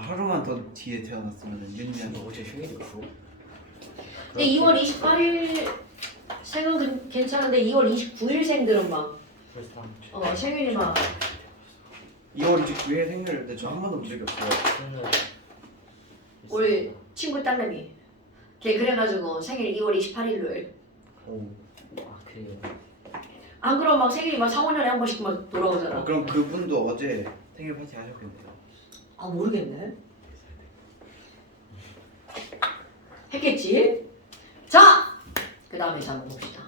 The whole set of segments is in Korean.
하루만 더 뒤에 태어났으면 윤년 어제 생일이었어. 근데 2월 28일 생은 괜찮은데 2월 29일 생들은 막 생일이 막 2월 29일에 생일인데 저 한 번도 본 적이 없어요. 우리 친구 딸내미 걔 그래가지고 생일 2월 28일로 오. 아 그래요. 안 그러면 막 생일이 막 4, 5년에 한 번씩 막 돌아오잖아. 그럼 그분도 어제 생일 파티 하셨겠네요. 아 모르겠네. 했겠지? 자! 그 다음에 한번 봅시다.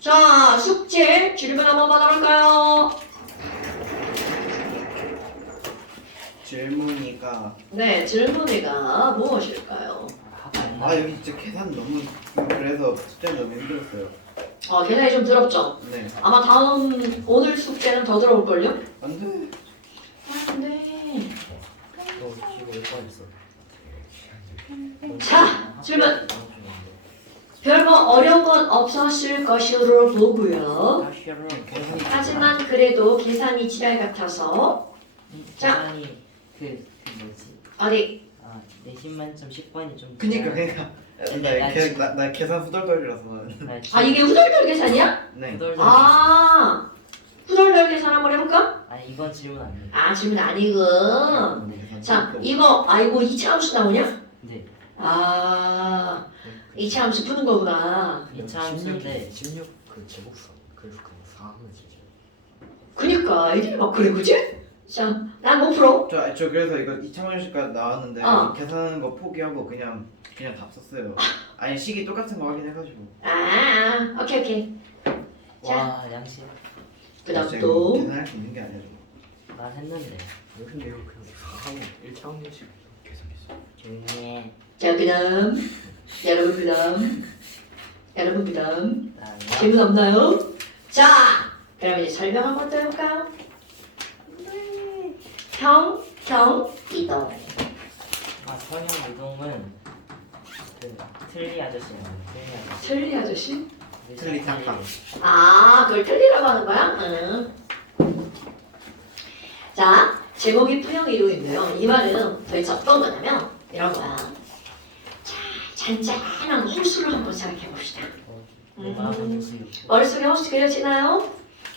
자, 숙제 질문 한번 받아볼까요? 질문이가 네, 질문이가 무엇일까요? 여기 진짜 계산 너무 그래서 숙제 너무 힘들었어요. 계산이 좀 더럽죠? 네. 아마 오늘 숙제는 더 들어올걸요? 안돼. 네. 너 이거 몇 번 했어? 자, 질문. 별거 어려운 건 없었을 것으로 보고요. 하지만 그래도 계산이 지랄 같아서 자. 계산이 그 뭐지? 어디? 내신 만점 10번이 좀 그니까 나 계산 후덜덜이라서. 이게 후덜덜 계산이야? 네. 후덜덜 계산 한번 해볼까? 아니 이건 질문 아니에요. 질문 아니고. 자, 이거 이차 함수 나오냐? 네. 2차 함수 푸는 거구나. 2차 함수인데 16 그 제곱선 그래서 그거 4하면 진짜. 그니까 애들이 막 그래 그치? 자, 난 못 풀어. 저 그래서 이거 2차 방정식까지 나왔는데 계산하는 거 포기하고 그냥 답 썼어요. 아니 식이 똑같은 거 확인해가지고. 오케이. 자. 와 양심. 그 다음 또. 계산할 수 있는 게 아니야. 난 했는데. 근데 이거 그냥 4하면 1차 확률식 계산했어. 조용히 해. 자, 그 다음. 여러분 그 다음. 난 질문 없나요? 자, 그럼 이제 설명 한번 더 해볼까요? 평형 이동. 성형 이동은 그 틀리 아저씨는 틀리 아저씨? 틀리 짝방. 그걸 틀리라고 하는 거야? 응. 자, 제목이 평형 이동인데요. 이 말은 도대체 어떤 거냐면 이런 거야. 자, 잔잔한 호수를 한번 생각해 봅시다. 머릿속에 호수 그려지나요?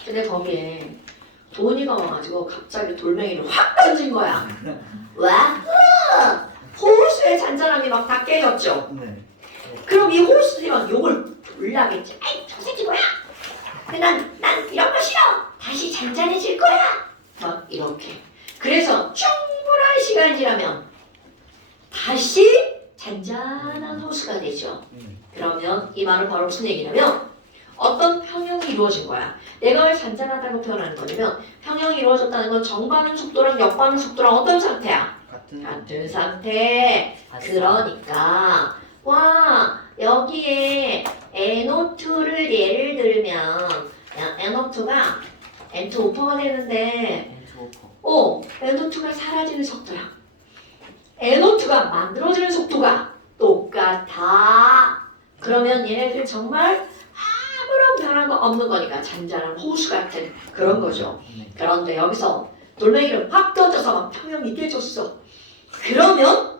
근데 거기에 도니가 와가지고 갑자기 돌멩이를 확 던진 거야. 와? 호수에 잔잔하게 막 다 깨졌죠? 네. 그럼 이 호수들이 막 욕을 졸라겠지. 아이, 저 새끼 뭐야? 난 이런 거 싫어. 다시 잔잔해질 거야. 막 이렇게. 그래서 충분한 시간이 지나면 다시 잔잔한 호수가 되죠. 그러면 이 말은 바로 무슨 얘기냐면 어떤 평형이 이루어진 거야. 내가 왜 잔잔하다고 표현하는 거냐면 평형이 이루어졌다는 건 정반응 속도랑 역반응 속도랑 어떤 상태야? 같은 상태. 그러니까 여기에 NO2를 예를 들면 NO2가 N2O4가 되는데 NO2가 사라지는 속도야. NO2가 만들어지는 속도가 똑같아. 그러면 얘네들 정말 아무런 변화가 없는 거니까 잔잔한 호수 같은 그런 거죠. 그런데 여기서 돌멩이를 확 던져서 막 평형이 깨졌어. 그러면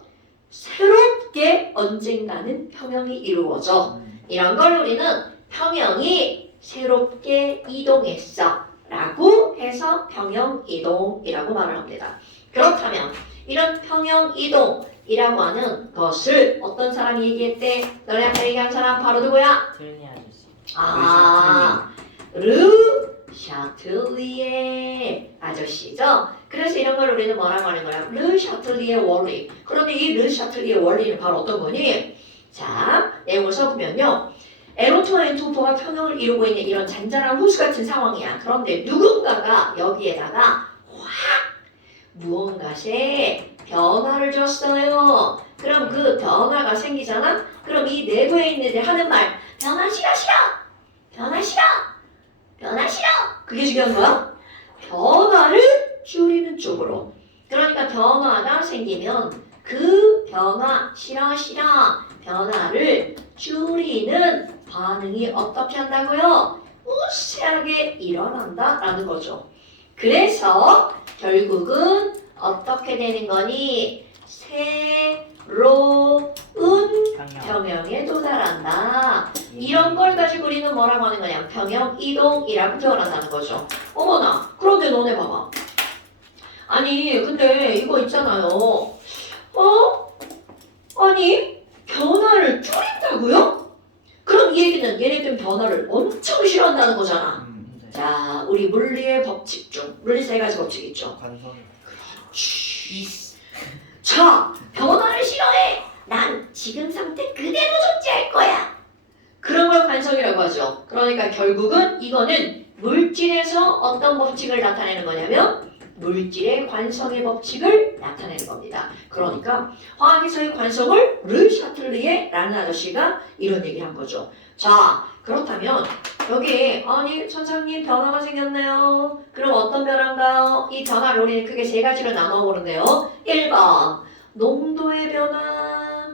새롭게 언젠가는 평형이 이루어져. 이런 걸 우리는 평형이 새롭게 이동했어 라고 해서 평형이동이라고 말을 합니다. 그렇다면 이런 평형이동이라고 하는 것을 어떤 사람이 얘기했대? 너네 아까 얘기한 사람 바로 누구야? 틀리 아저씨. 르 샤틀리에 아저씨죠. 그래서 이런 걸 우리는 뭐라고 하는 거야? 르 샤틀리에 원리. 그런데 이 르 샤틀리에 원리는 바로 어떤 거니? 자, 내용을 써보면요. NO2와 N2O4가 평형을 이루고 있는 이런 잔잔한 호수 같은 상황이야. 그런데 누군가가 여기에다가 확 무언가에 변화를 줬어요. 그럼 그 변화가 생기잖아? 그럼 이 내부에 있는 애들 하는 말 변화 싫어. 그게 중요한 거야. 변화를 줄이는 쪽으로. 그러니까 변화가 생기면 그 변화 싫어 변화를 줄이는 반응이 어떻게 한다고요? 우세하게 일어난다라는 거죠. 그래서 결국은 어떻게 되는 거니? 새로운 평형에 도달한다. 이런 걸 가지고 우리는 뭐라고 하는 거냐? 평형 이동이라고 표현한다는 거죠. 어머나, 그런데 너네 봐봐. 아니, 근데 이거 있잖아요. 아니, 변화를 줄인다고요? 그럼 이 얘기는 얘네들 변화를 엄청 싫어한다는 거잖아. 네. 자, 우리 물리의 법칙 중 물리 세 가지 법칙 있죠. 관성. 자, 변화를 싫어해. 난 지금 상태 그대로 존재할 거야. 그런 걸 관성이라고 하죠. 그러니까 결국은 이거는 물질에서 어떤 법칙을 나타내는 거냐면 물질의 관성의 법칙을 나타내는 겁니다. 그러니까 화학에서의 관성을 르 샤틀리에라는 아저씨가 이런 얘기를 한 거죠. 자, 그렇다면 여기 아니 선생님 변화가 생겼네요. 그럼 어떤 변화인가요? 이 변화를 우리는 크게 세 가지로 나눠 보는데요. 1번 농도의 변화,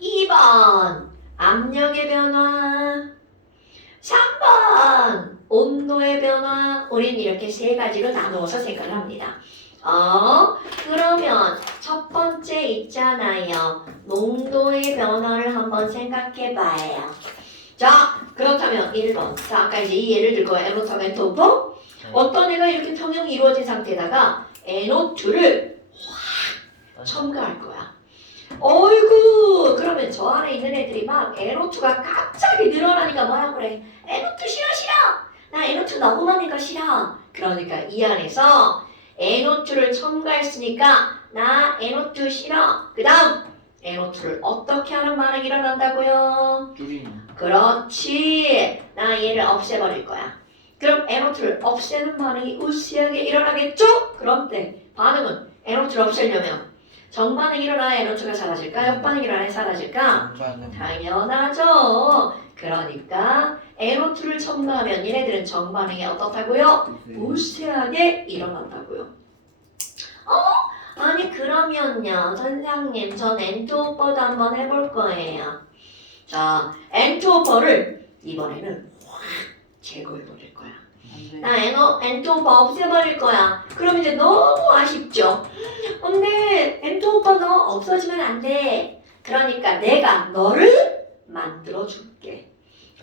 2번 압력의 변화, 3번 온도의 변화. 우린 이렇게 세 가지로 나누어서 생각을 합니다. 그러면 첫 번째 있잖아요. 농도의 변화를 한번 생각해 봐요. 자, 그렇다면 1번. 자, 아까 이제 이 예를 들고 NO2하고 N2O. 어떤 애가 이렇게 평형이 이루어진 상태에다가 NO2를 확 첨가할 거야. 어이구, 그러면 저 안에 있는 애들이 막 NO2가 갑자기 늘어나니까 뭐라 그래? NO2 싫어 싫어. 나 NO2 너무 많은 거 싫어. 그러니까 이 안에서 NO2를 첨가했으니까 나 NO2 싫어. 그 다음 NO2를 어떻게 하는 반응이 일어난다고요? 줄이는. 그렇지. 나 얘를 없애버릴 거야. 그럼 NO2를 없애는 반응이 우스하게 일어나겠죠? 그런데 반응은 NO2를 없애려면 정반응이 일어나야 NO2가 사라질까? 역반응이 일어나야 사라질까? 정반응. 당연하죠. 그러니까 NO2를 첨가하면 얘네들은 정반응이 어떻다고요? 우세하게 일어난다고요. 아니 그러면요 선생님 전 N2O4도 한번 해볼 거예요. 자 N2O4를 이번에는 확 제거해버릴 거야. 나 N2O4 없애버릴 거야. 그럼 이제 너무 아쉽죠. 근데 N2O4 너 없어지면 안 돼. 그러니까 내가 너를 만들어줄게.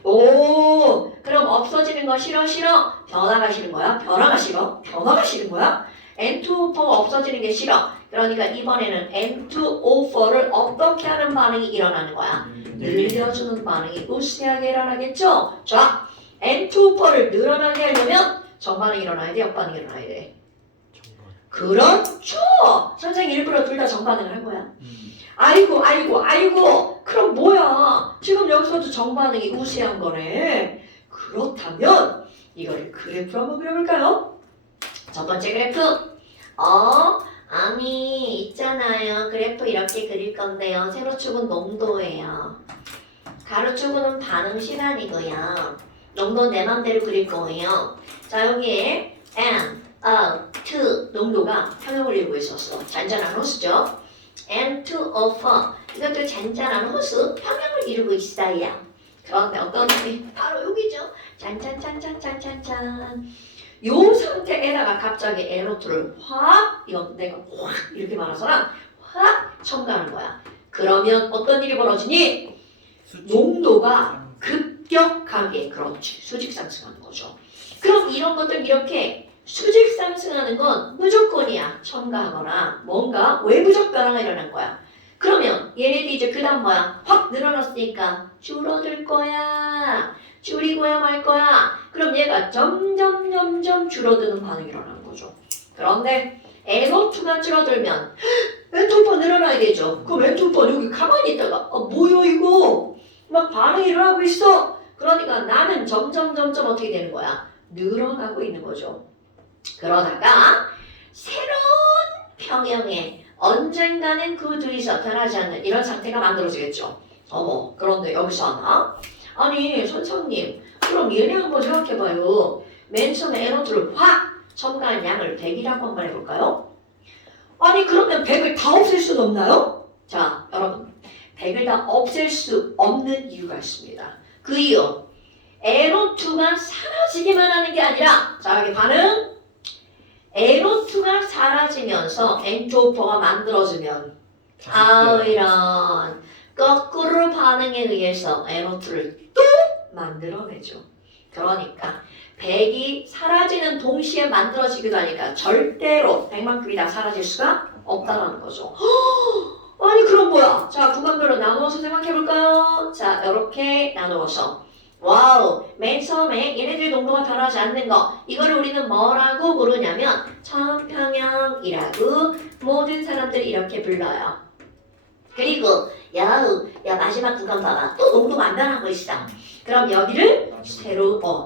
오, 그럼 없어지는 거 싫어 싫어? 변화가 싫은 거야? 변화가 싫어? 변화가 싫은 거야? N2O4 없어지는 게 싫어. 그러니까 이번에는 N2O4를 어떻게 하는 반응이 일어나는 거야? 늘려주는 반응이 우세하게 일어나겠죠? 자, N2O4를 늘어나게 하려면 정반응이 일어나야 돼? 역반응이 일어나야 돼? 그렇죠! 선생님 일부러 둘 다 정반응을 한 거야. 아이고 그럼 뭐야 지금 여기서도 정반응이 우세한 거네. 그렇다면 이거를 그래프로 한번 그려볼까요? 첫 번째 그래프 아니 있잖아요. 그래프 이렇게 그릴 건데요. 세로축은 농도예요. 가로축은 반응 시간이고요. 농도 내 맘대로 그릴 거예요. 자 여기에 N2 농도가 평형을 이루고 있었어. 잔잔한 호수죠. N2O4 이것도 잔잔한 호수 평형을 이루고 있어요. 그런데 어떤 놈이 바로 여기죠. 짠짠짠짠짠짠짠. 요 상태에다가 갑자기 NO2를 확 이건 내가 확 이렇게 말아서랑 확 첨가하는 거야. 그러면 어떤 일이 벌어지니? 농도가 급격하게 그렇지 수직 상승하는 거죠. 그럼 이런 것들 이렇게 수직 상승하는 건 무조건이야. 첨가하거나 뭔가 외부적 변화가 일어난 거야. 그러면 얘네들이 이제 그 다음 뭐야? 확 늘어났으니까 줄어들 거야. 줄이고야 말 거야. 그럼 얘가 점점 줄어드는 반응이 일어나는 거죠. 그런데 NO2가 줄어들면 N2O4 늘어나야 되죠. 그럼 N2O4 여기 가만히 있다가 뭐야 이거? 막 반응이 일어나고 있어. 그러니까 나는 점점 어떻게 되는 거야? 늘어나고 있는 거죠. 그러다가 새로운 평형에 언젠가는 그 둘이서 변하지 않는 이런 상태가 만들어지겠죠. 그런데 여기서 하나? 아니 선생님 그럼 얘네 한번 생각해봐요. 맨 처음에 NO2를 확 첨가한 양을 100이라고 한번 해볼까요? 아니 그러면 100을 다 없앨 수는 없나요? 자 여러분 100을 다 없앨 수 없는 이유가 있습니다. 그 이유 NO2가 사라지기만 하는 게 아니라 자 여기 반응 NO2가 사라지면서 N2O4가 만들어지면 이런 거꾸로 반응에 의해서 NO2를 또 만들어내죠. 그러니까 100이 사라지는 동시에 만들어지기도 하니까 절대로 100만큼이 다 사라질 수가 없다는 거죠. 아니 그럼 뭐야? 자 구간별로 나누어서 생각해볼까요? 자 이렇게 나누어서 와우 맨 처음에 얘네들 농도가 변하지 않는 거 이거를 우리는 뭐라고 부르냐면 천평형이라고 모든 사람들이 이렇게 불러요. 그리고 야 마지막 구간 봐봐 또 농도가 안 변하고 있어. 그럼 여기를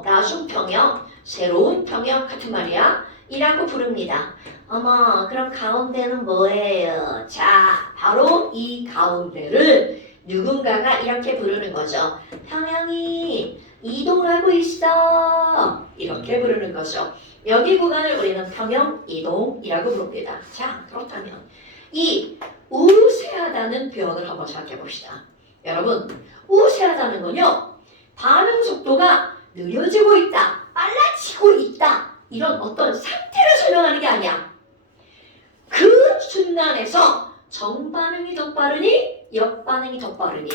나중평형 새로운 평형 같은 말이야 이라고 부릅니다. 어머 그럼 가운데는 뭐예요? 자 바로 이 가운데를 누군가가 이렇게 부르는 거죠. 평형이 이동하고 있어 이렇게 부르는 거죠. 여기 구간을 우리는 평형 이동이라고 부릅니다. 자 그렇다면 이 우세하다는 표현을 한번 생각해 봅시다. 여러분 우세하다는 건요 반응 속도가 느려지고 있다 빨라지고 있다 이런 어떤 상태를 설명하는 게 아니야. 그 순간에서 정반응이 더 빠르니 역반응이 더 빠르니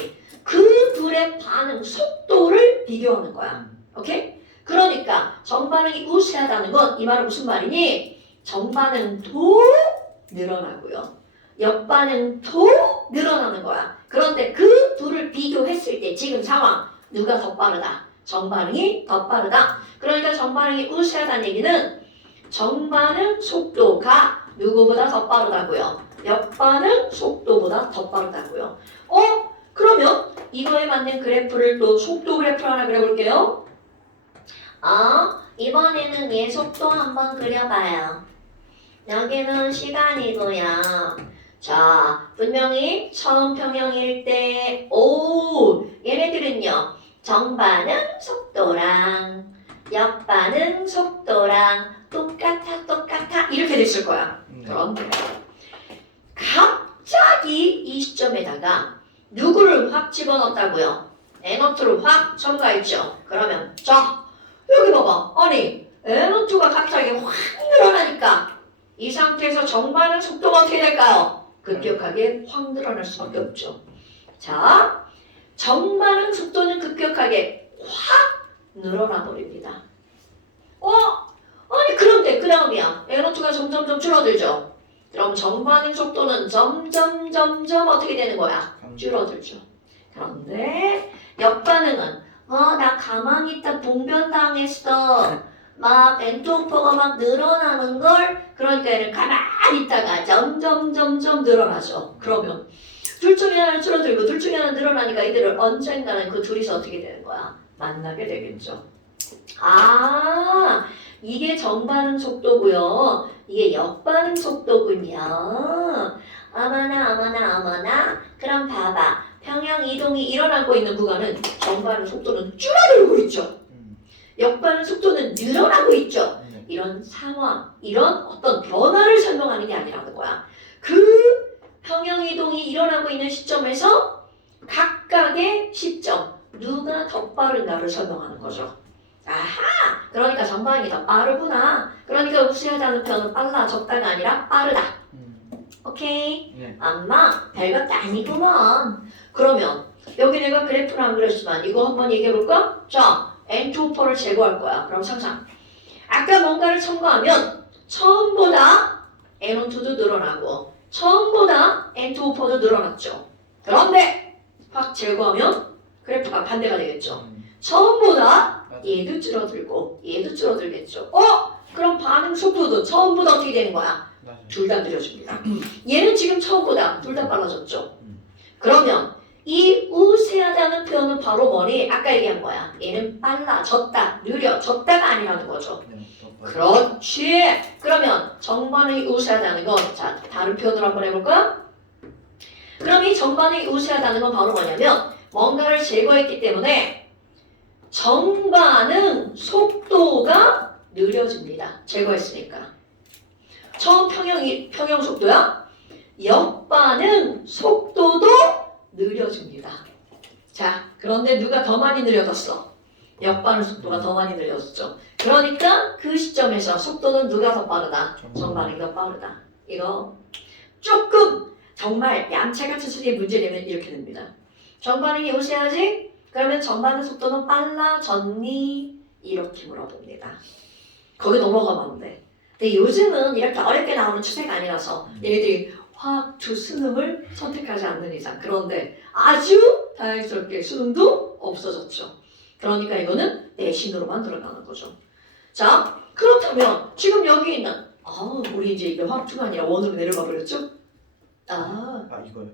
그 둘의 반응 속도를 비교하는 거야. 오케이? 그러니까 정반응이 우세하다는 건 이 말은 무슨 말이니? 정반응도 늘어나고요. 역반응도 늘어나는 거야. 그런데 그 둘을 비교했을 때 지금 상황 누가 더 빠르다? 정반응이 더 빠르다. 그러니까 정반응이 우세하다는 얘기는 정반응 속도가 누구보다 더 빠르다고요. 역반응 속도보다 더 빠르다고요. 그러면 이거에 맞는 그래프를 또 속도 그래프를 하나 그려볼게요. 이번에는 얘 속도 한번 그려봐요. 여기는 시간이고요. 자, 분명히 처음 평형일 때 얘네들은요. 정반응 속도랑 역반응 속도랑 똑같아 이렇게 됐을 거야. 그런데 갑자기 이 시점에다가 누구를 확 집어넣었다고요? NO2를 확 첨가했죠. 그러면 자 여기 봐봐. 아니 NO2가 갑자기 확 늘어나니까 이 상태에서 정반응 속도가 어떻게 될까요? 급격하게 확 늘어날 수밖에 없죠. 자 정반응 속도는 급격하게 확 늘어나 버립니다. 아니 그런데 그 다음이야. NO2가 점점 줄어들죠. 그럼 정반응 속도는 점점 어떻게 되는 거야? 줄어들죠. 그런데 역반응은 나 가만히 있다 봉변당했어. 막 N2O4가 막 늘어나는 걸 그러니까 얘는 가만히 있다가 점점 늘어나죠. 그러면 둘 중에 하나 줄어들고 둘 중에 하나 늘어나니까 이들을 언젠가는 그 둘이서 어떻게 되는 거야? 만나게 되겠죠. 이게 정반응 속도고요. 이게 역반응 속도군요. 어머나. 그럼 봐봐. 평형 이동이 일어나고 있는 구간은 정반응 속도는 줄어들고 있죠. 역반응 속도는 늘어나고 있죠. 이런 상황, 이런 어떤 변화를 설명하는 게 아니라는 거야. 그 평형 이동이 일어나고 있는 시점에서 각각의 시점, 누가 더 빠른가를 설명하는 거죠. 그러니까 정반응이 더 빠르구나. 그러니까 우세하다는 표현은 빨라졌다가 아니라 빠르다. 오케이? 네. 엄마 별것도 아니구먼. 그러면 여기 내가 그래프를 안 그렸지만 이거 한번 얘기해볼까? 자 N2O4를 제거할 거야. 그럼 상상. 아까 뭔가를 첨가하면 처음보다 NO2도 늘어나고 처음보다 N2O4도 늘어났죠. 그런데 확 제거하면 그래프가 반대가 되겠죠. 처음보다 얘도 줄어들고 얘도 줄어들겠죠. 그럼 반응 속도도 처음보다 어떻게 되는 거야? 둘 다 느려집니다. 얘는 지금 처음보다 둘 다 빨라졌죠. 그러면 이 우세하다는 표현은 바로 뭐니? 아까 얘기한 거야. 얘는 빨라졌다, 느려졌다가 아니라는 거죠. 그렇지. 그러면 정반응이 우세하다는 건 자 다른 표현으로 한번 해볼까? 그럼 이 정반응이 우세하다는 건 바로 뭐냐면 뭔가를 제거했기 때문에 정반응 속도가 느려집니다. 제거했으니까. 처음 평형 속도야. 역반응 속도도 느려집니다. 자, 그런데 누가 더 많이 느려졌어? 역반응 속도가 더 많이 느려졌죠. 그러니까 그 시점에서 속도는 누가 더 빠르다? 전반이 더 빠르다. 이거 조금 정말 얌체 같은 소리의 문제 내면 이렇게 됩니다. 전반이 요새하지? 그러면 전반의 속도는 빨라졌니? 이렇게 물어봅니다. 거기 넘어가면 안 돼. 근데 요즘은 이렇게 어렵게 나오는 추세가 아니라서 얘네들이 화학 두 수능을 선택하지 않는 이상. 그런데 아주 다행스럽게 수능도 없어졌죠. 그러니까 이거는 내신으로만 들어가는 거죠. 자, 그렇다면 지금 여기 있는 우리 이제 이게 화학 2가 아니라 원으로 내려가 버렸죠? 이거요?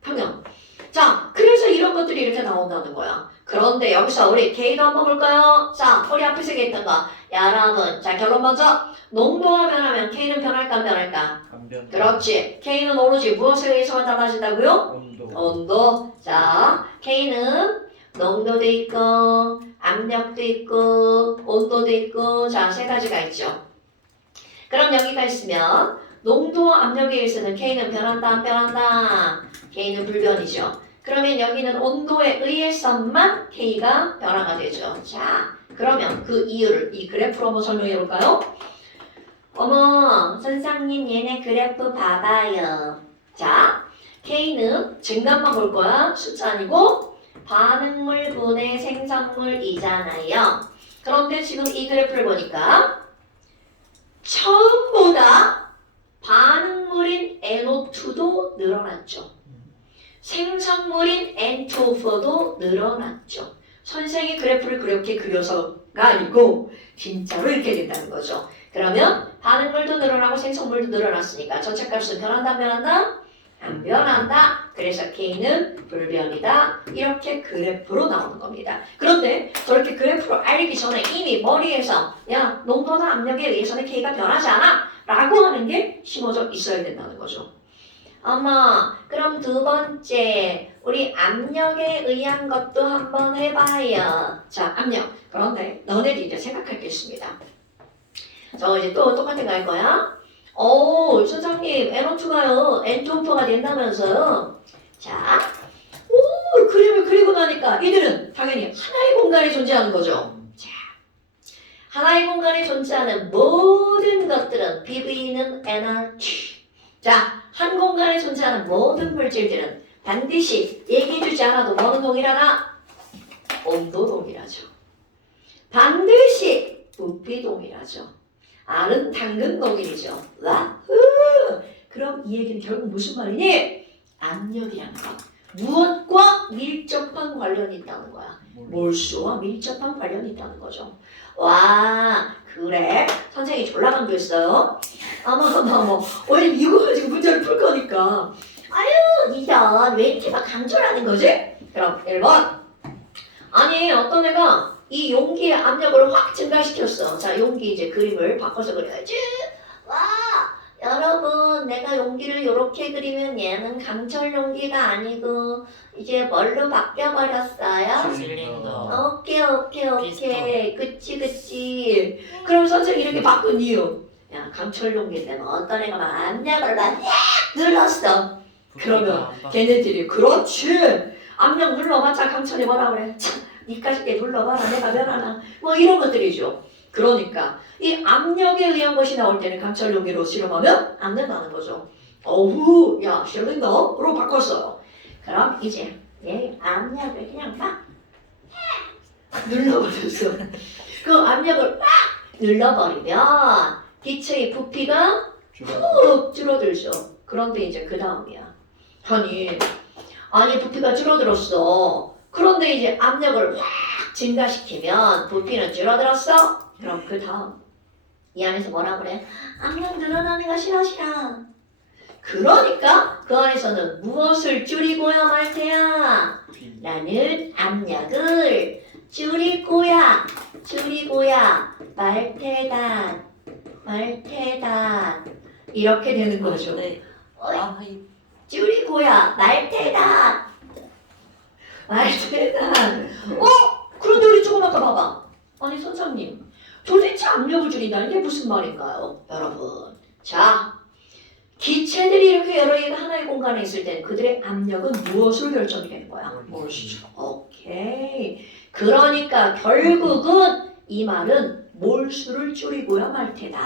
평형. 자, 그래서 이런 것들이 이렇게 나온다는 거야. 그런데 여기서 우리 K도 한번 볼까요? 자, 우리 앞에 쓰게 있던 거. 여러분, 자, 결론 먼저. 농도가 변하면 K는 변할까 안 변할까? 안 변. 그렇지. K는 오로지 무엇에 의해서만 달라진다고요? 온도. 온도. 자, K는 농도도 있고, 압력도 있고, 온도도 있고, 자, 세 가지가 있죠. 그럼 여기가 있으면 농도와 압력에 의해서는 K는 변한다, 안 변한다? K는 불변이죠. 그러면 여기는 온도에 의해서만 K가 변화가 되죠. 자, 그러면 그 이유를 이 그래프로 한번 설명해 볼까요? 어머, 선생님 얘네 그래프 봐봐요. 자, K는 증감만 볼 거야. 숫자 아니고 반응물 분의 생성물이잖아요. 그런데 지금 이 그래프를 보니까 처음보다 반응물인 NO2도 늘어났죠. 생성물인 N2O4도 늘어났죠. 선생이 그래프를 그렇게 그려서가 아니고 진짜로 이렇게 된다는 거죠. 그러면 반응물도 늘어나고 생성물도 늘어났으니까 전체값은 변한다 안 변한다? 안 변한다. 그래서 K는 불변이다. 이렇게 그래프로 나오는 겁니다. 그런데 저렇게 그래프로 알기 전에 이미 머리에서 야 농도나 압력에 의해서는 K가 변하지 않아 라고 하는 게 심어져 있어야 된다는 거죠. 어머, 그럼 두 번째 우리 압력에 의한 것도 한번 해봐요. 자, 압력. 그런데 너네들 이제 생각할 게 있습니다. 저 이제 또 똑같은 거 할 거야. 선생님 NO2가요 N2O4가 된다면서요. 자, 그림을 그리고 나니까 이들은 당연히 하나의 공간에 존재하는 거죠. 자, 하나의 공간에 존재하는 모든 것들은 BV는 NR2. 자, 한 공간에 존재하는 모든 물질들은 반드시 얘기해주지 않아도 뭐는 동일하나? 온도 동일하죠. 반드시 부피 동일하죠. R은 당근 동일이죠. 그럼 이 얘기는 결국 무슨 말이니? 압력이라는 것. 무엇과 밀접한 관련이 있다는 거야. 몰수와 밀접한 관련이 있다는 거죠. 와, 그래? 선생님이 졸라 강조했어요. 어머. 오늘 이거 가지고 문제를 풀 거니까. 아유, 이런 왜 이렇게 막 강조를 하는 거지? 그럼 1번. 아니, 어떤 애가 이 용기의 압력을 확 증가시켰어. 자, 용기 이제 그림을 바꿔서 그려야지. 와, 여러분, 내가 용기를 이렇게 그리면 얘는 강철 용기가 아니고 이제 뭘로 바뀌어버렸어요? 실린더. 오케이. 피스톤. 그치. 그럼 선생님이 이렇게 바꾼 이유. 야, 강철 용기 때문에 어떤 애가 막 압력을 막 눌렀어. 그러면 걔네들이 그렇지. 압력 눌러봤자 강철이 뭐라 그래. 참, 니까지 게 눌러봐라 내가 변하나. 뭐 이런 것들이죠. 그러니까 이 압력에 의한 것이 나올 때는 강철 용기로 실험하면 안 된다는 거죠. 야, 실린더로 바꿨어요. 그럼 이제 얘 압력을 그냥 막 눌러버렸어. 그 압력을 막 눌러버리면 기체의 부피가 푹 줄어들죠. 그런데 이제 그 다음이야. 아니 부피가 줄어들었어. 그런데 이제 압력을 확 증가시키면 부피는 줄어들었어. 그럼 그 다음 이 안에서 뭐라 그래? 압력 늘어나는 거 싫어. 그러니까 그 안에서는 무엇을 줄이고야 말 테야? 나는 압력을 줄이고야 말 테다. 이렇게 되는 거죠. 네. 줄이고야 말 테다. 그런데 우리 조금 아까 봐봐. 아니 선생님, 도대체 압력을 줄인다는 게 무슨 말인가요? 여러분, 자, 기체들이 이렇게 여러 개가 하나의 공간에 있을 때는 그들의 압력은 무엇으로 결정이 되는 거야? 몰수. 오케이. 그러니까 결국은 이 말은 몰수를 줄이고야 말 테다.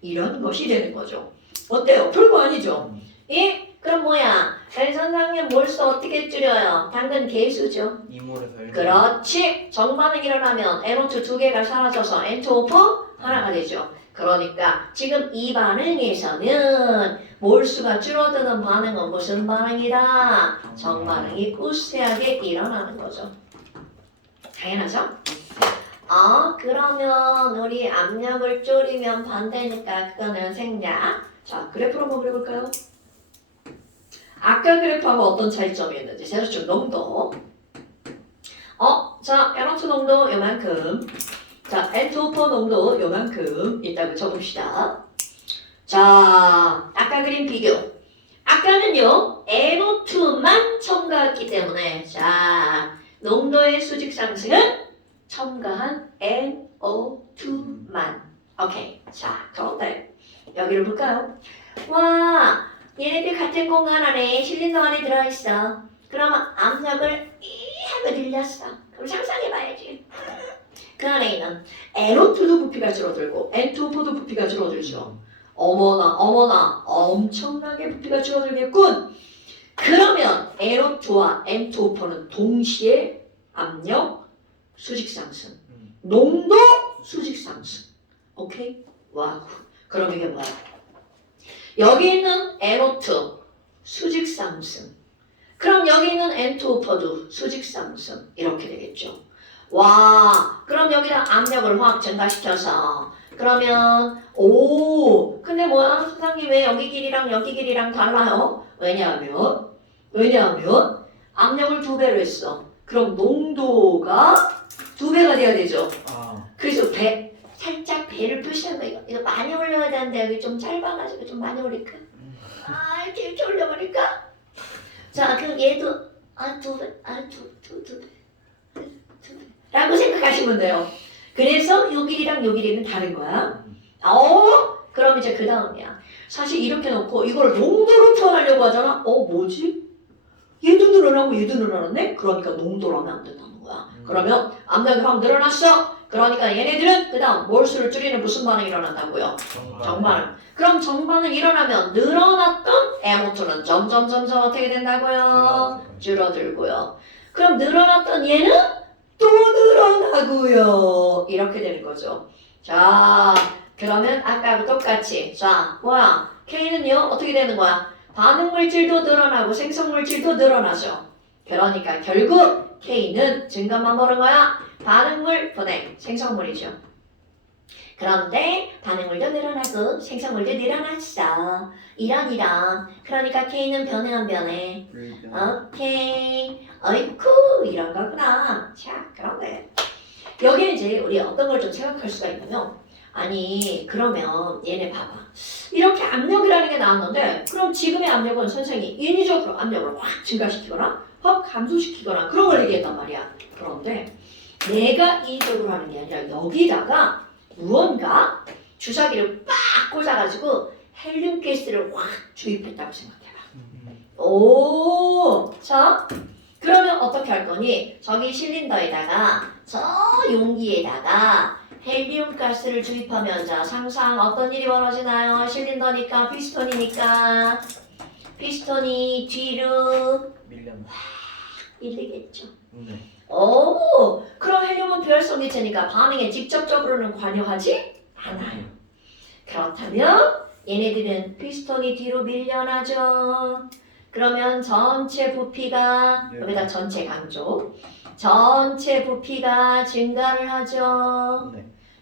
이런 것이 되는 거죠. 어때요? 별거 아니죠? 예? 그럼 뭐야? 선생님 몰수 어떻게 줄여요? 당근 개수죠. 이몰에서 1몰. 그렇지. 정반응이 일어나면 NO2 두 개가 사라져서 N2O4 하나가 되죠. 그러니까 지금 이 반응에서는 몰수가 줄어드는 반응은 무슨 반응이다? 정반응이 우세하게 일어나는 거죠. 당연하죠? 그러면 우리 압력을 줄이면 반대니까 그거는 생략. 자, 그래프로 한번 그려볼까요? 아까 그래프하고 어떤 차이점이 있는지 세로축 농도. 자, NO2 농도 요만큼. 자, N2O4 농도 요만큼 있다고 적읍시다. 자, 아까 그린 비교. 아까는요, NO2만 첨가했기 때문에 자, 농도의 수직 상승은 첨가한 NO2만. 오케이. 자, 그런데 여기를 볼까요? 와, 얘네들 같은 공간 안에 실린더 안에 들어있어. 그러면 압력을 하고 늘렸어. 그럼 상상해봐야지. 그 안에 있는 NO2도 부피가 줄어들고 N2O4도 부피가 줄어들죠. 어머나 엄청나게 부피가 줄어들겠군. 그러면 NO2와 N2O4는 동시에 압력 수직 상승, 농도 수직 상승. 오케이? 와우. 그럼 이게 뭐야? 여기 있는 NO2 수직 상승. 그럼 여기 있는 N2O4도 수직 상승. 이렇게 되겠죠. 와, 그럼 여기다 압력을 확 증가시켜서 그러면 근데 뭐야? 선생님 왜 여기 길이랑 여기 길이랑 달라요? 왜냐하면 압력을 2배로 했어. 그럼 농도가 2배가 돼야 되죠. 그래서 살짝 배를 표시한 거예요. 이거 많이 올려야 되는데 여기 좀 짧아가지고 좀 많이 올릴까? 이렇게 올려버릴까? 자, 그럼 얘도 2배. 라고 생각하시면 돼요. 그래서 요 길이랑 요 길이는 다른 거야. 그럼 이제 그 다음이야. 사실 이렇게 놓고 이걸 농도로 표현하려고 하잖아. 뭐지? 얘도 늘어나고 얘도 늘어났네? 그러니까 농도로 하면 안 된다는 거야. 그러면 압력이 확 늘어났어. 그러니까 얘네들은 그 다음 몰수를 줄이는 무슨 반응이 일어난다고요? 정반응. 그럼 정반응 일어나면 늘어났던 NO2는 점점 어떻게 된다고요? 줄어들고요. 그럼 늘어났던 얘는 또 늘어나고요. 이렇게 되는 거죠. 자, 그러면 아까하고 똑같이 자, 뭐야? K는요 어떻게 되는 거야? 반응물질도 늘어나고 생성물질도 늘어나죠. 그러니까 결국 K는 증가만 보는 거야. 반응물 분해 생성물이죠. 그런데 반응물도 늘어나고 생성물도 늘어났어. 이런. 그러니까 K는 변해 안 변해? 오케이. 어이쿠 이런 거구나. 자, 그런데 여기 이제 우리 어떤 걸 좀 생각할 수가 있냐면 아니 그러면 얘네 봐봐. 이렇게 압력이라는 게 나왔는데 그럼 지금의 압력은 선생님이 인위적으로 압력을 확 증가시키거나 확 감소시키거나 그런 걸 얘기했단 말이야. 그런데 내가 인위적으로 하는 게 아니라 여기다가 무언가 주사기를 빡 꽂아가지고 헬륨 가스를 확 주입했다고 생각해봐. 자 그러면 어떻게 할 거니? 저기 실린더에다가 저 용기에다가 헬륨 가스를 주입하면 자 상상 어떤 일이 벌어지나요? 실린더니까 피스톤이니까 피스톤이 뒤로 밀리겠죠. 그럼 헬륨은 비활성 기체니까 반응에 직접적으로는 관여하지 않아요. 그렇다면 얘네들은 피스톤이 뒤로 밀려나죠. 그러면 전체 부피가 여기다 전체 강조 전체 부피가 증가를 하죠.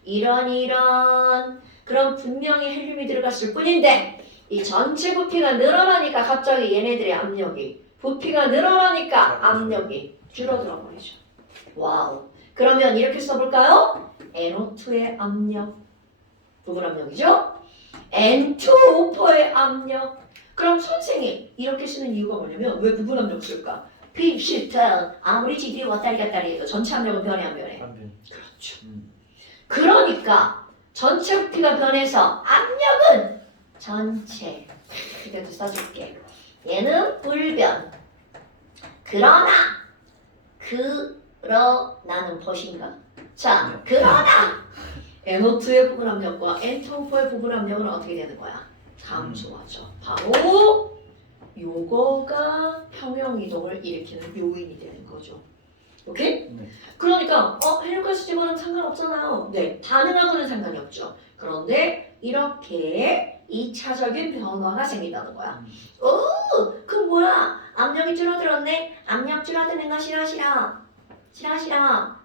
이런 그럼 분명히 헬륨이 들어갔을 뿐인데 이 전체 부피가 늘어나니까 갑자기 얘네들의 압력이 부피가 늘어나니까 압력이 줄어들어 버리죠. 와우. 그러면 이렇게 써볼까요? NO2의 압력 누구 압력이죠? N2O4의 압력. 그럼 선생님 이렇게 쓰는 이유가 뭐냐면 왜 부분 압력 쓸까? P-시트 아무리 지들이 왔다리 갔다리 해도 전체 압력은 변해 안 변해? 그렇죠. 그러니까 전체 부피가 변해서 압력은 전체 이것도 써줄게. 얘는 불변. 그러나는 벗인가? 자, 그러나 NO2의 부분 압력과 N2O4의 부분 압력은 어떻게 되는 거야? 감소하죠. 바로 요거가 평형 이동을 일으키는 요인이 되는 거죠. 오케이? 네. 그러니까 헬륨가스 집어넣으면 상관없잖아요. 네, 반응하고는 상관이 없죠. 그런데 이렇게 2차적인 변화가 생긴다는 거야. 그럼 뭐야? 압력이 줄어들었네? 압력 줄어드는 거 싫어.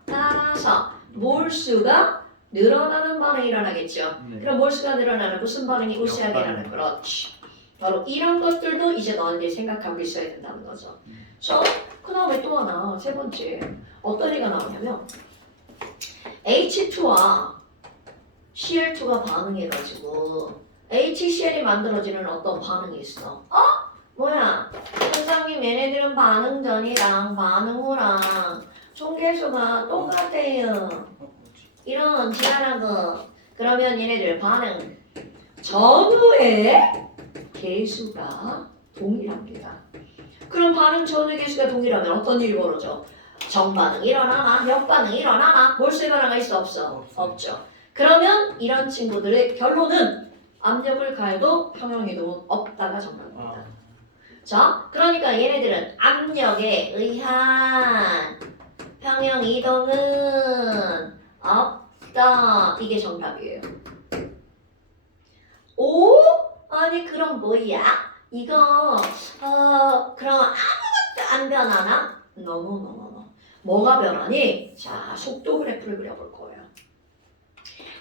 따라서 몰수가 늘어나는 반응이 일어나겠죠. 네. 그럼 몰수가 늘어나는 무슨 반응이 우세하게 역반응. 일어나는 그렇지. 바로 이런 것들도 이제 너희들이 생각하고 있어야 된다는 거죠. 그래서 그 다음에 또 하나 세 번째 어떤 얘기가 나오냐면 H2와 Cl2가 반응해가지고 HCl이 만들어지는 어떤 반응이 있어. 뭐야? 선생님 얘네들은 반응 전이랑 반응 후랑 총계수가 똑같아요. 이런 지랄하고 그러면 얘네들 반응 전후의 개수가 동일합니다. 그럼 반응 전후의 개수가 동일하면 어떤 일이 벌어져? 정반응 일어나나? 역반응 일어나나? 몰수의 변화가 있어 없어? 없죠. 그러면 이런 친구들의 결론은 압력을 가해도 평형이동은 없다가 정답입니다. 자, 그러니까 얘네들은 압력에 의한 평형이동은 없다. 이게 정답이에요. 오? 아니 그럼 뭐야? 이거 그럼 아무것도 안 변하나? No. 뭐가 변하니? 자, 속도 그래프를 그려볼 거예요.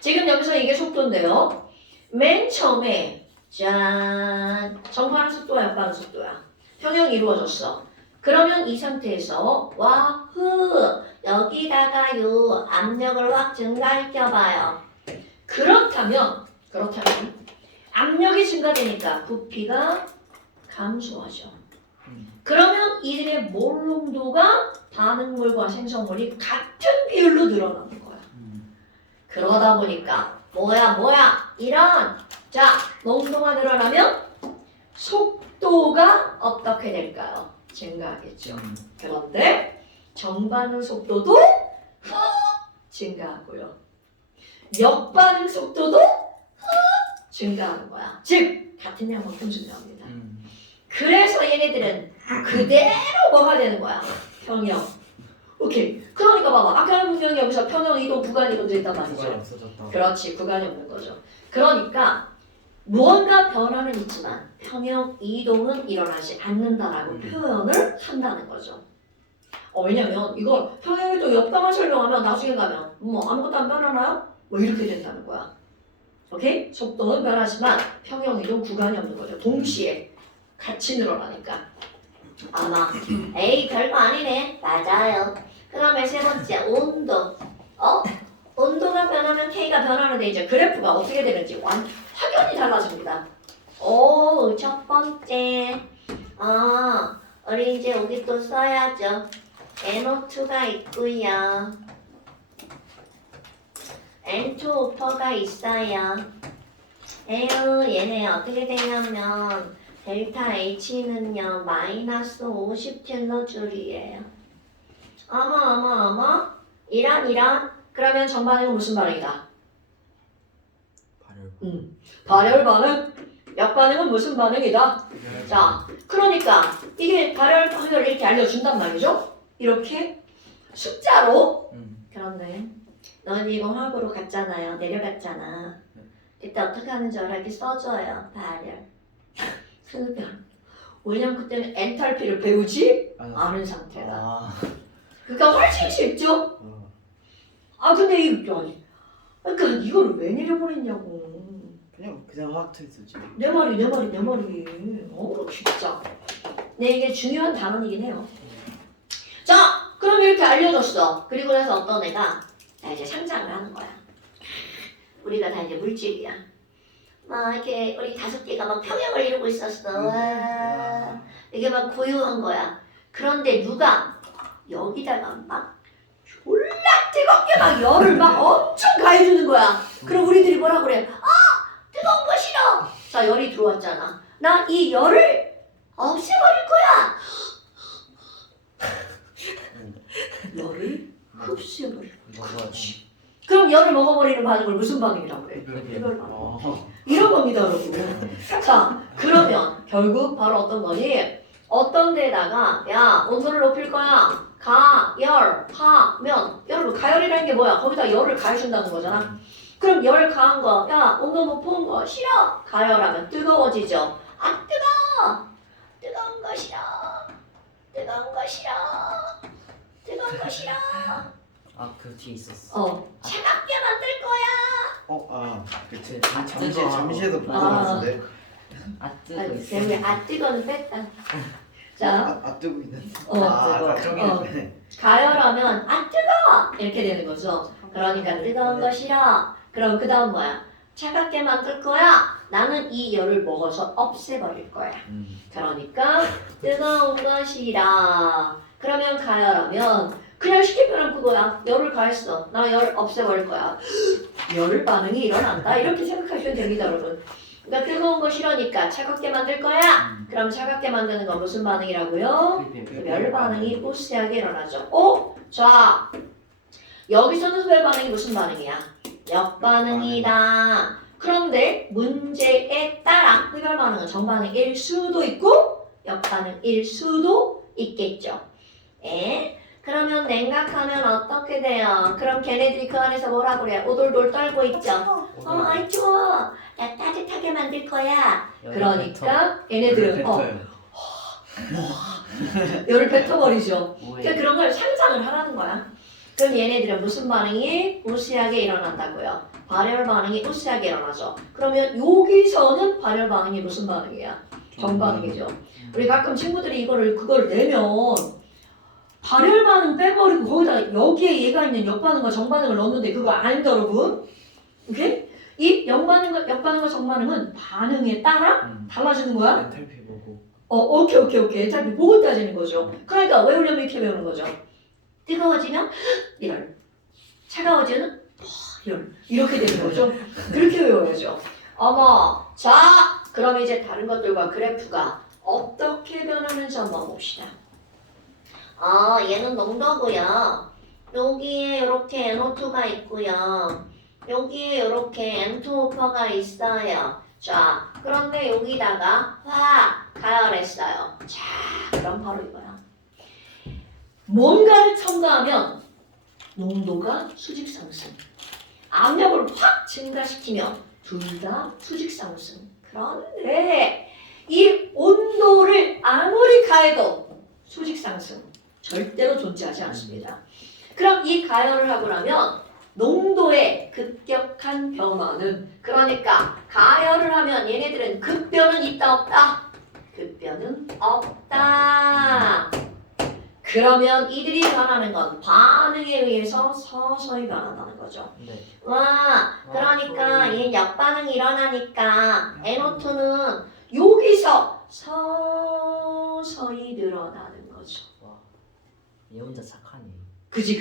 지금 여기서 이게 속도인데요. 맨 처음에 짠 정반응 속도와 역반응 속도야. 평형이 이루어졌어. 그러면 이 상태에서 와후 여기다가요 압력을 확 증가시켜봐요. 그렇다면 압력이 증가되니까 부피가 감소하죠. 그러면 이들의 몰 농도가 반응물과 생성물이 같은 비율로 늘어나는 거야. 그러다 보니까 뭐야 이런 자 농도가 늘어나면 속도가 어떻게 될까요? 증가하겠죠. 그런데 정반응 속도도 증가하고요. 역반응 속도도 증가하는 거야. 즉 같은 양만큼 증가합니다. 그래서 얘네들은 그대로 뭐가 되는 거야? 평형. 오케이. 그러니까 봐봐. 아까는 분명히 여기서 평형 이동 구간이 먼저 있단 말이죠. 구간이 없어졌다. 그렇지. 구간이 없는 거죠. 그러니까 무언가 변화는 있지만 평형 이동은 일어나지 않는다라고 표현을 한다는 거죠. 왜냐면 이걸 평형 이동 역방을 설명하면 나중에 가면 뭐 아무것도 안 변하나요? 뭐 이렇게 된다는 거야. 오케이? 속도는 변하지만 평형 이동 구간이 없는 거죠. 동시에 같이 늘어나니까. 아마 에이 별거 아니네. 맞아요. 그다음에 세 번째 온도. 온도가 변하면 K가 변하는데 이제 그래프가 어떻게 되는지 확연히 달라집니다. 오, 첫 번째. 우리 이제 여기 또 써야죠. NO2가 있고요. N2O4가 있어요. 얘네 어떻게 되냐면 델타 H는요 마이너스 50킬로줄이에요. 어머 이런 그러면 정반응은 무슨 반응이다? 발열 반응. 역반응은 무슨 반응이다? 자, 그러니까 이게 발열 반응을 이렇게 알려준단 말이죠. 이렇게 숫자로. 그런데 넌 이거 화학으로 갔잖아요. 내려갔잖아. 그때 어떻게 하는지 알아? 이렇게 써줘요. 발열. 흡연. 왜냐면 그때는 엔탈피를 배우지 않은 상태다. 그러니까 훨씬 쉽죠? 근데 그러니까 이걸 왜 내려보냈냐고. 그냥 화학 트위스지. 내 말이. 진짜. 네, 이게 중요한 단원이긴 해요. 자, 그럼 이렇게 알려줬어. 그리고 나서 어떤 애가 자, 이제 상상을 하는 거야. 우리가 다 이제 물질이야. 막 이렇게 우리 5개가 막 평형을 이루고 있었어. 와, 이게 막 고요한 거야. 그런데 누가 여기다가 막 졸라 뜨겁게 막 열을 막 엄청 가해주는 거야. 그럼 우리들이 뭐라 그래? 뜨거운 거 싫어. 자, 열이 들어왔잖아. 나 이 열을 없애버릴 거야. 열을 흡수해버릴 거야. 그럼 열을 먹어버리는 반응을 무슨 반응이라고 그래? 흡열 반응. 이런 겁니다, 여러분. 자, 그러면 결국 바로 어떤 거니? 어떤 데다가 야 온도를 높일 거야. 가열하면 여러분 가열이라는 게 뭐야? 거기다 열을 가해준다는 거잖아. 그럼 열 가한 거, 야 온도 높은 거 싫어. 가열하면 뜨거워지죠. 아 뜨거워. 뜨거운 거 싫어. 뜨거운 거 싫어. 뜨거운 거 싫어. 그 뒤에 있었어. 차갑게 만들 거야. 그치. 아, 잠시에서 본 것 아. 같은데. 뜨고 있어. 왜 뜨거는 뺐다. 자, 뜨고 있는데. 뜨거. 저기 어. 있네. 가열하면 아 뜨거 이렇게 되는 거죠. 그러니까 뜨거운 거 싫어. 그럼 그 다음 뭐야? 차갑게 만들 거야. 나는 이 열을 먹어서 없애버릴 거야. 그러니까 뜨거운 거 싫어. 그러면 가열하면 그냥 쉽게 표현하면 그거야. 열을 가했어. 나 열 없애버릴 거야. 열 반응이 일어난다. 이렇게 생각하시면 됩니다, 여러분. 그러니까 뜨거운 거 싫으니까 차갑게 만들 거야. 그럼 차갑게 만드는 건 무슨 반응이라고요? 열 반응이 우세하게 일어나죠. 자, 여기서는 흡열 반응이 무슨 반응이야? 역반응이다. 그런데 문제에 따라 흡열 반응은 정반응일 수도 있고 역반응일 수도 있겠죠. 그러면 냉각하면 어떻게 돼요? 그럼 걔네들이 그 안에서 뭐라 그래? 오돌돌 떨고 있죠. 아이 좋아. 나 따뜻하게 만들 거야. 그러니까 얘네들은 열을 뱉어버리죠. 그러니까 그런 걸 상상을 하라는 거야. 그럼 얘네들은 무슨 반응이 우세하게 일어난다고요? 발열 반응이 우세하게 일어나죠. 그러면 여기서는 발열 반응이 무슨 반응이야? 정반응이죠. 우리 가끔 친구들이 그걸 내면 발열 반응 빼버리고 거기다가 여기에 얘가 있는 역반응과 정반응을 넣었는데 그거 아닙니다, 여러분. 오케이? 이 역반응과 정반응은 반응에 따라 달라지는 거야. 엔탈피 보고. 오케이. 엔탈피 보고 따지는 거죠. 그러니까 외우려면 이렇게 배우는 거죠. 뜨거워지면 열, 차가워지면 열 이렇게 되는 거죠. 그렇게 외워야죠. 자, 그럼 이제 다른 것들과 그래프가 어떻게 변하는지 한번 봅시다. 얘는 농도고요. 여기에 이렇게 NO2가 있고요. 여기에 이렇게 N2O4가 있어요. 자, 그런데 여기다가 가열했어요. 자, 그럼 바로 이거야. 뭔가를 첨가하면 농도가 수직 상승. 압력을 확 증가시키면 둘 다 수직 상승. 그런데 이 온도를 아무리 가해도 수직 상승 절대로 존재하지 않습니다. 그럼 이 가열을 하고 나면 농도의 급격한 변화는, 그러니까 가열을 하면 얘네들은 급변은 있다 없다? 급변은 없다. 그러면 이들이 변하는 건 반응에 의해서 서서히 변한다는 거죠. 네. 그러니까 이 역반응이 일어나니까 NO2는 여기서 서서히 늘어나는 거죠. 얘 혼자 착하네. 그지.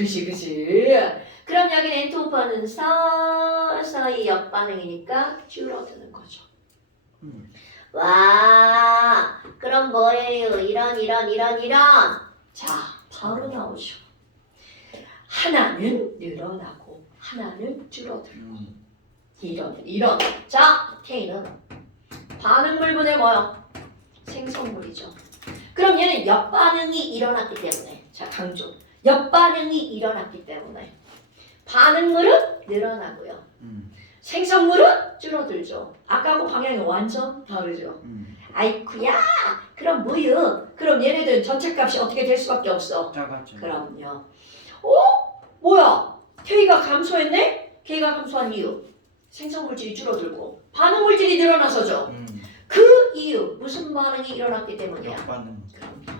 그럼 여기는 N2O4는 서서히 역반응이니까 줄어드는 거죠. 그럼 뭐예요? 이런. 자, 바로 나오죠. 하나는 늘어나고 하나는 줄어들고. 이런. 자, K는 반응물분의 뭐요? 생성물이죠. 그럼 얘는 역반응이 일어났기 때문에, 자 강조, 역반응이 일어났기 때문에 반응물은 늘어나고요. 생성물은 줄어들죠. 아까하고 방향이 완전 다르죠. 아이쿠야, 그럼 뭐요? 그럼 얘네들은 전체값이 어떻게 될 수밖에 없어. 작았죠. 그럼요. 뭐야? K가 감소했네? K가 감소한 이유, 생성물질이 줄어들고 반응물질이 늘어나서죠. 그 이유, 무슨 반응이 일어났기 때문이야? 역반응. 그럼요.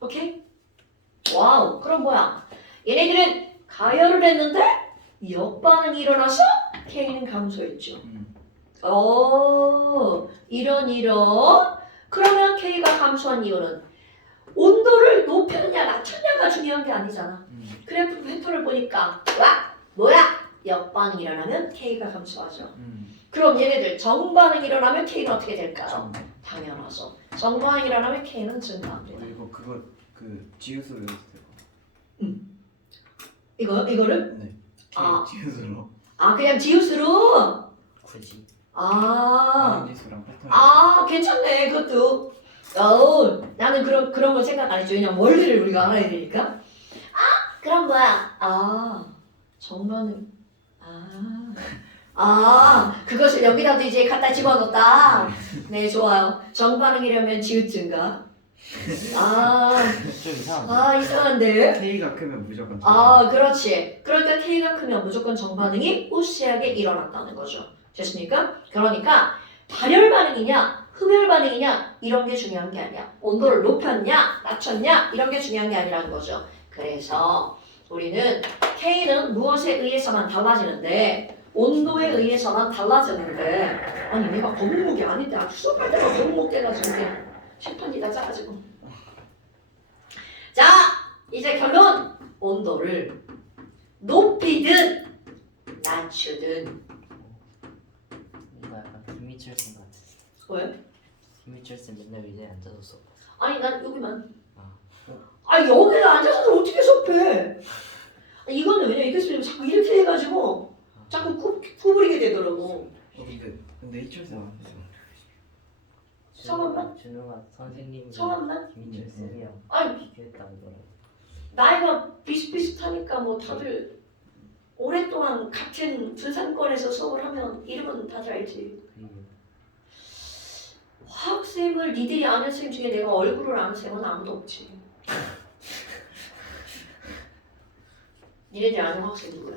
오케이? 와우. 그럼 뭐야? 얘네들은 가열을 했는데 역반응이 일어나서 K는 감소했죠. 이런. 그러면 K가 감소한 이유는 온도를 높였냐 낮췄냐가 중요한 게 아니잖아. 그래프 패턴을 보니까 뭐야? 역반응이 일어나면 K가 감소하죠. 그럼 얘네들 정반응이 일어나면 K는 어떻게 될까요? 당연하죠. 정반응이 일어나면 K는 증가합니다. 그거 지우스 외웠어요. 이거를? 네. 아. 지우스로. 그냥 지우스로. 굳이. 지우스랑 패턴. 괜찮네 그것도. 나는 그런 거 생각 안 했죠. 왜냐면 원리를 우리가 알아야 되니까. 그럼 뭐야? 정반응. 그것을 여기다도 이제 갖다 집어넣었다. 네, 좋아요. 정반응이려면 지읒증가. 좀 이상한데. 이상한데. K가 크면 무조건. 그렇지. 그러니까 K가 크면 무조건 정반응이 우세하게 일어났다는 거죠. 됐습니까? 그러니까 발열 반응이냐, 흡열 반응이냐 이런 게 중요한 게 아니야. 온도를 높였냐, 낮췄냐 이런 게 중요한 게 아니라는 거죠. 그래서 우리는 K는 무엇에 의해서만 달라지는데 온도에 의해서만 달라지는데 아니 내가 거북목이 아닌데 아주 수업할 때가 거북목 돼가지고 그냥 실판이 다 짜가지고 자 이제 결론 온도를 높이든 낮추든 뭔가 약간 김미철 같아. 왜? 김미철 맨날 의자에 앉아서 수업. 아니 난 여기만 아. 여기를 앉아서 어떻게 수업해 이거는 왜냐 이렇게 쓰면 자꾸 이렇게 해가지고 자꾸 구부리게 되더라고 근데 이철사 안 돼요. 성함만? 준호가 선생님이 성함만? 김미철 쌤이랑 아니 비교했다고 그러더라고. 나이가 비슷비슷하니까 뭐 다들 오랫동안 같은 분산권에서 수업을 하면 이름은 다들 알지 그리고 화학쌤을 니들이 아는 쌤 중에 내가 얼굴을 아는 쌤은 아무도 없지 니네들 아는 화학쌤 누구야?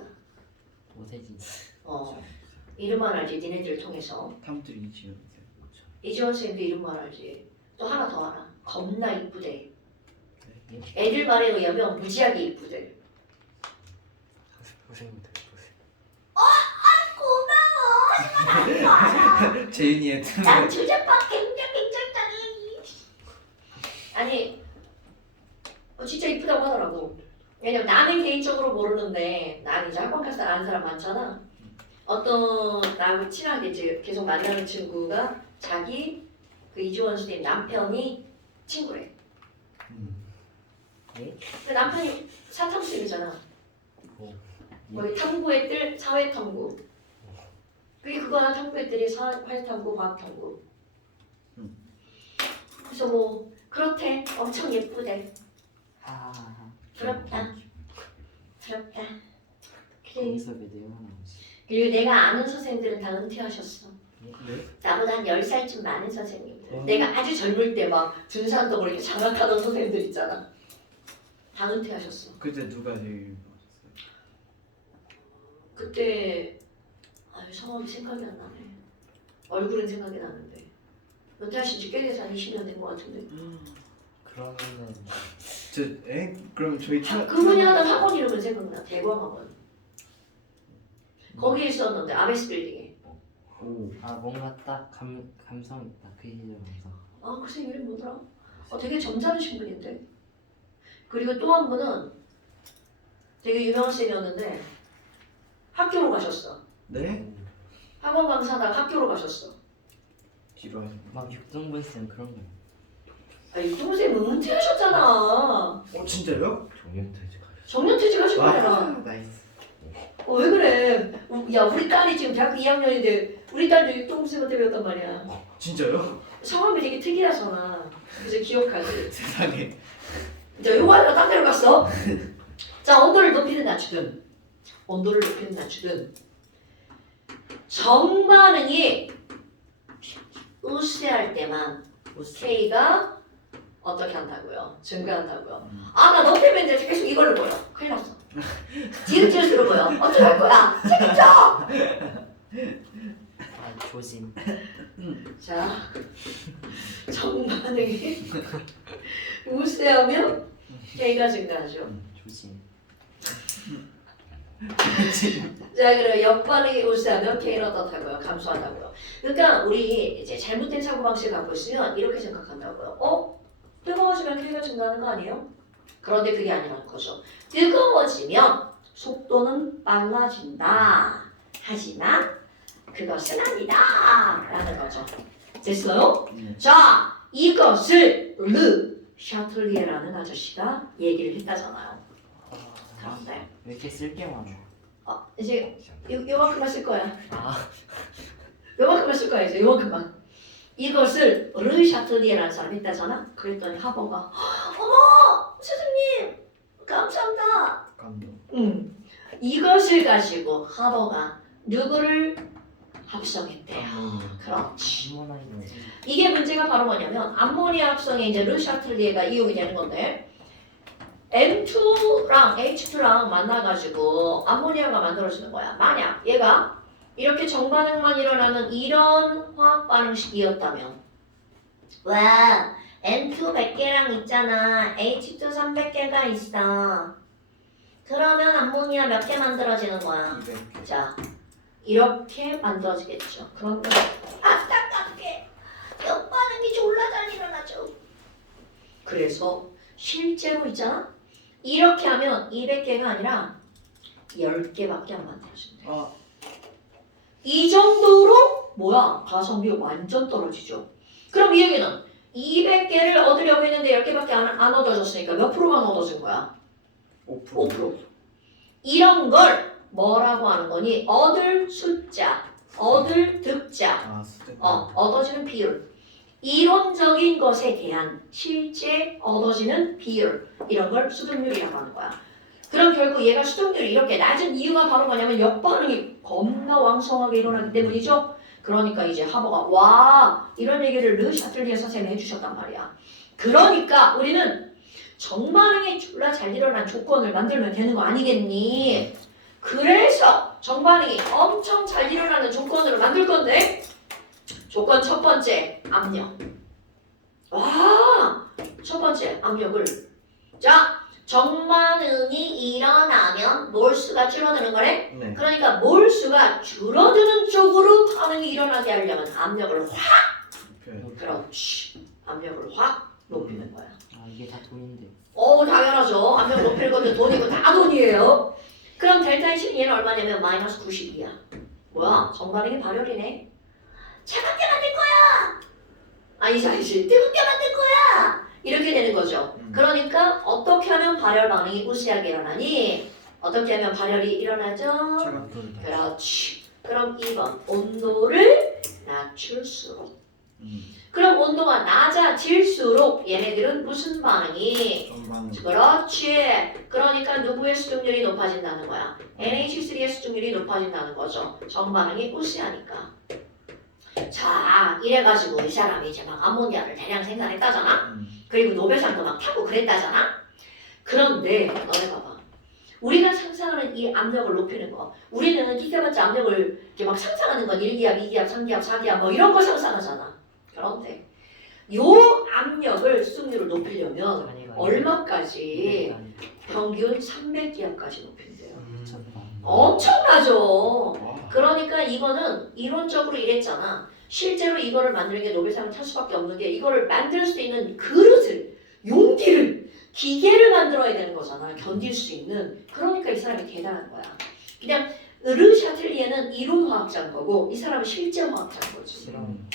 오세진. 이름만 알지 니네들을 통해서 탐들이 이지훈. 이지원 쌤도 이름만 알지 또 하나 더 알아 겁나 이쁘대 예? 애들 말에 의하면 무지하게 이쁘대 고생입니다. 재윤이의 난 틈을. 주제파 굉장히 아니 진짜 이쁘다고 하더라고 왜냐면 나는 개인적으로 모르는데 난 이제 학원 가서 아는 사람 많잖아 어떤 나하고 친하게 이제 계속 만나는 친구가 자기 그 이주원 선생님 남편이 친구래 예? 그 남편이 사탐쌤이잖아 오. 거기 탐구의 뜰 사회탐구 그게 그거나 탐구의 뜰이 사회탐구 과학탐구 그래서 뭐 그렇대 엄청 예쁘대 부럽다 부럽다 그래 거기서 왜 내용 하나 없지? 그리고 내가 아는 선생님들은 다 은퇴하셨어 네? 나보다 한 10살쯤 많은 선생님들 내가 아주 젊을 때 막 준산도 이렇게 장악하던 선생님들 있잖아 다 은퇴하셨어 그때 누가 제일 좋아하셨어요? 그때 성함이 생각이 안 나네 얼굴은 생각이 나는데 은퇴하신 지 꽤 돼서 한 20년 된 것 같은데 그러면은 그럼 저희 그분이 하던 학원 이름은 생각나 대광학원 거기에 있었는데 아베스 빌딩에 오. 뭔가 딱 감성 있다. 그 시절 감성. 그 쌤 이름 뭐더라? 되게 점잖으신 분인데 그리고 또 한 분은 되게 유명한 쌤이었는데 학교로 가셨어 네? 학원 강사다가 학교로 가셨어 지루하신. 막 육동분 쌤 그런 거. 육동훈 쌤 은퇴하셨잖아 진짜요? 정년퇴직 하셨어요. 정년퇴직 하신 거야 나이스. 왜 그래 야 우리 딸이 지금 대학교 2학년인데 우리 딸도 육동훈 쌤한테 배웠단 말이야 진짜요? 성함이 되게 특이하잖아 그래서 기억하지 세상에. 자 요거 하다가 딴 데로 갔어 자 온도를 높이든 낮추든 정반응이 우세할 때만 K가 어떻게 한다고요? 증가한다고요. 나 너 때문에 이제 계속 이걸로 보여. 큰일 났어. 지읒지읒으로 보여. 어떡할 거야? 책임져! 조심. 자, 정반응이 우세하면 K가 증가하죠. 조심. 자, 그럼 역반응이 우세하면 K는 어떻다고요? 감소한다고요. 그러니까 우리 이제 잘못된 사고방식을 갖고 있으면 이렇게 생각한다고요. 뜨거워지면 K가 증가하는 거 아니에요? 그런데 그게 아니라는 거죠. 뜨거워지면 속도는 빨라진다. 하지만 그것은 아니다. 라는 거죠. 됐어요? 자, 이것을 르 샤틀리에라는 아저씨가 얘기를 했다잖아요. 그런데 왜 이렇게 쓸 게 많아? 이제 요만큼만 쓸 거야. 아 요만큼만 쓸 거야 이제 요만큼만. 이것을 르샤틀리에라는 사람이 있다잖아. 그랬더니 하버가 어머 스승님 감사합니다. 감동. 이것을 가지고 하버가 누구를 합성했대요. 감동. 그렇지. 아모나이는 이게 문제가 바로 뭐냐면 암모니아 합성에 이제 르샤틀리에가 이용이 되는 건데 M2랑 H2랑 만나가지고 암모니아가 만들어지는 거야. 만약 얘가 이렇게 정반응만 일어나는 이런 화학 반응식이었다면 와 M2 100개랑 있잖아. H2 300개가 있어. 그러면 암모니아 몇 개 만들어지는 거야? 200개. 자 이렇게 만들어지겠죠. 그런데 안타깝게 역반응이 졸라 잘 일어나죠. 그래서 실제로 있잖아. 이렇게 하면 200개가 아니라 10개밖에 안 만들어진대. 이 정도로 뭐야? 가성비 완전 떨어지죠. 그럼 이 얘기는 200개를 얻으려고 했는데 10개밖에 안 얻어졌으니까 몇 프로만 얻어진 거야? 5%. 5%. 이런 걸 뭐라고 하는 거니? 얻을 숫자, 얻을 득자, 숫자. 얻어지는 비율. 이론적인 것에 대한 실제 얻어지는 비율. 이런 걸 수득률이라고 하는 거야. 그럼 결국 얘가 수득률이 이렇게 낮은 이유가 바로 뭐냐면 역반응이 겁나 왕성하게 일어나기 때문이죠. 그러니까 이제 하버가 와 이런 얘기를 르샤틀리에 선생님이 해주셨단 말이야. 그러니까 우리는 정반응이 졸라 잘 일어난 조건을 만들면 되는 거 아니겠니? 그래서 정반응이 엄청 잘 일어나는 조건으로 만들 건데 조건 첫 번째 압력. 와, 첫 번째 압력을 자 정반응이 일어나면 몰수가 줄어드는 거래. 네. 그러니까 몰수가 줄어드는 쪽으로 반응이 일어나게 하려면 압력을 확 그렇지 압력을 확 높이는 거야. 아 이게 다 돈인데. 당연하죠. 압력 높이는 것도 돈이고 다 돈이에요. 그럼 델타 H는 얘는 얼마냐면 마이너스 92야. 뭐야? 정반응이 발열이네. 차갑게 만들 거야. 아니지 뜨겁게 만들 거야. 이렇게 되는 거죠. 그러니까 어떻게 하면 발열 반응이 우세하게 일어나니? 어떻게 하면 발열이 일어나죠? 차갑게. 그렇지. 그럼 2번 온도를 낮출수록. 그럼 온도가 낮아질수록 얘네들은 무슨 반응이? 전반. 그렇지. 그러니까 누구의 수증률이 높아진다는 거야? NH3의 수증률이 높아진다는 거죠. 정반응이 우세하니까. 자, 이래가지고 이 사람이 이제 막 암모니아를 대량 생산했다잖아? 그리고 노벨상도 막 타고 그랬다잖아? 그런데 너네 봐봐. 우리가 상상하는 이 압력을 높이는 거 우리는 기계봤자 압력을 이렇게 막 상상하는 건 1기압, 2기압, 3기압, 4기압 뭐 이런 거 상상하잖아. 그런데 요 압력을 수증률을 높이려면 얼마까지? 평균 300기압까지 높인대요. 미쳤다. 엄청나죠. 그러니까 이거는 이론적으로 이랬잖아. 실제로 이거를 만드는 게 노벨상을 탈 수밖에 없는 게 이거를 만들 수 있는 그릇을, 용기를, 기계를 만들어야 되는 거잖아. 견딜 수 있는. 그러니까 이 사람이 대단한 거야. 그냥 르샤틀리에는 이론화학자인 거고 이 사람은 실제 화학자인 거지. 실험.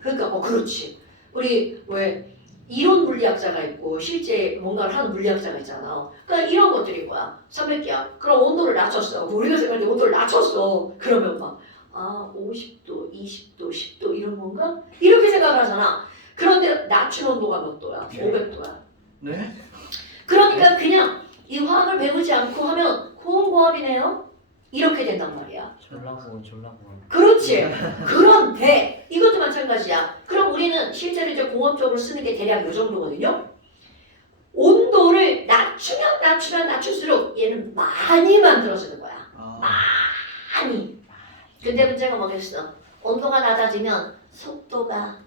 그러니까 그렇지. 우리 왜 이론 물리학자가 있고 실제 뭔가를 하는 물리학자가 있잖아. 그러니까 이런 것들인 거야. 300기압. 그럼 온도를 낮췄어. 우리가 생각할 때 온도를 낮췄어. 그러면 막 50도, 20도, 10도 이런 건가? 이렇게 생각을 하잖아. 그런데 낮춘 온도가 몇 도야? 500도야. 네? 그러니까 그냥 이 화학을 배우지 않고 하면 고온고압이네요. 이렇게 된단 말이야. 졸라고. 그렇지. 그런데 이것도 마찬가지야. 그럼 우리는 실제로 이제 공업적으로 쓰는 게 대략 이 정도거든요. 온도를 낮출수록 얘는 많이 만들어지는 거야. 많이. 근데 문제가 뭐겠어? 온도가 낮아지면 속도가